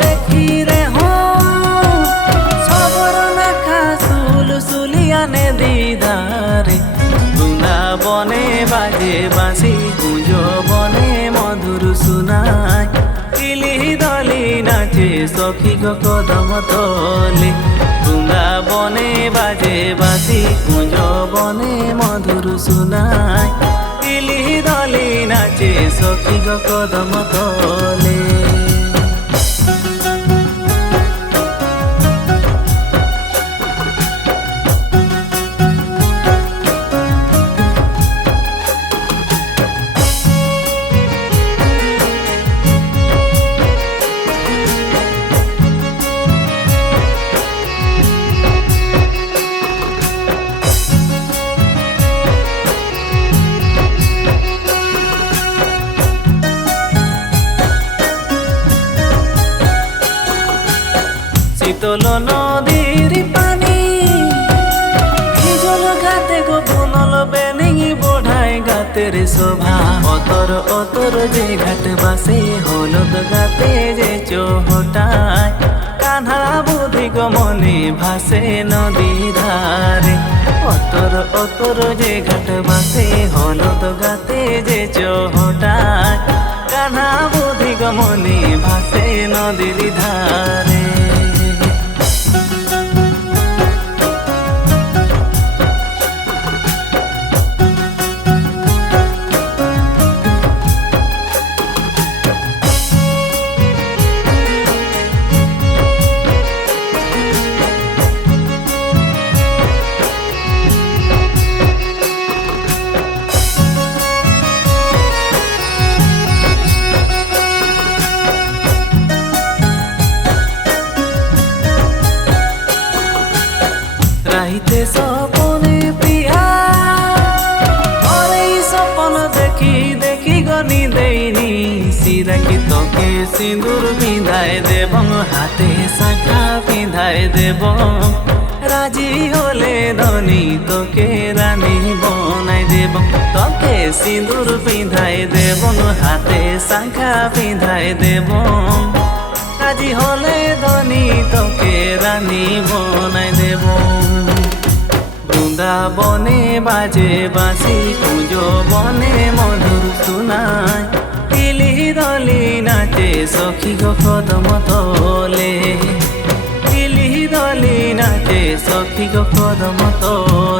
দেখি রে সবর নাখা সুলিয়ানে দিদারে বৃন্দাবনে বাজে বাঁশি কুঞ্জবনে মধুর শুনায় কিলি দলি নাচে সখী গো কদম তলে বৃন্দাবনে বাজে বাঁশি কুঞ্জবনে মধুর শুনায় কিলি দলি নাচে সখী গো কদম তলে। শীতল নদীর পানি জল গাতে গো বুনল বেনিঙি বঢ়াই গাতের শোভা অতর অতর যে ঘাট বাসে হলদ গাতে যে চোহটায় কান্হা বুদ্ধি গো মনে ভাসে নদী ধারে অতর অতর যে ঘাট বাসে হলদ গাতে যে চোহটায় কান্হা বুদ্ধি গো মনে ভাসে নদীর ধারে। রাইতে সপনে প্রিয়া এই সপন দেখি দেখি গনি দেইনি সিরাকি তোকে সিঁদুর পিঁধায় দেব হাতে শাখা পিঁধায় দেব রাজি হলে ধনী তোকে রানী বনাই দেব তোকে সিঁদুর পিঁধায় দেব হাতে শাখা পিঁধায় দেব রাজি হলে ধনী তোকে রানী বনাই দেব। বৃন্দাবনে বাজে বাঁশি কুঞ্জবনে মধুর শুনায় কিলি দলি নাচে সখী গো কদম তলে কিলি দলি নাচে সখী গো কদম তলে।